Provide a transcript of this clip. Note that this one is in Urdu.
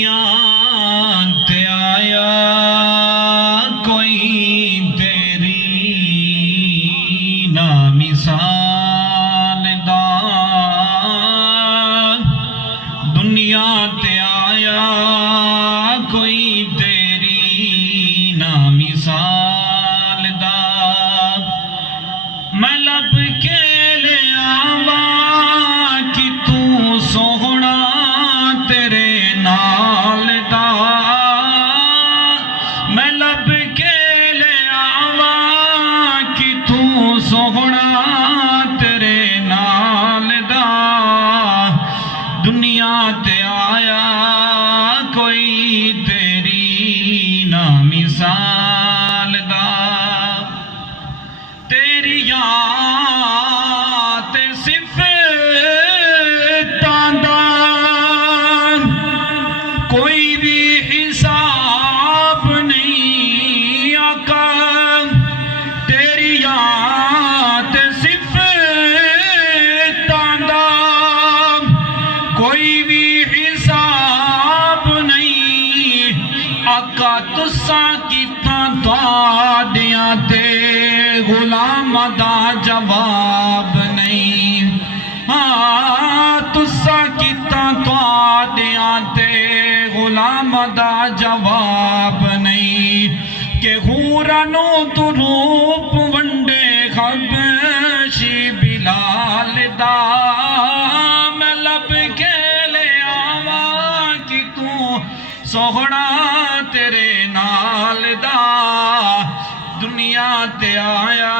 دنیا تے آیا کوئی تیری نا مثال دا دنیا تے آیا کوئی تیری نا مثال دا میں لب کے لے آواں کہ تو سوہنا تیرے نال دا میں لب کے لے آواں کہ تو سوہنا تیرے نال دا دنیا تے آیا کوئی تیری نا مثال دا تیری یاد صفتاں دا کوئی بھی حساب نہیں آقا تیری یاد صفتاں دا کوئی بھی حساب نہیں آقا تساں کیتاں دعائیاں تے غلام دا جواب نہیں ہاں تساں کیتاں دعائیاں تے غلام دا جواب نہیں کہ حورانو تو روپ ونڈے خبشی بلال دا میں لب کے لے آواں کہ تو سوہنا تیرے نال دا دنیا تے آیا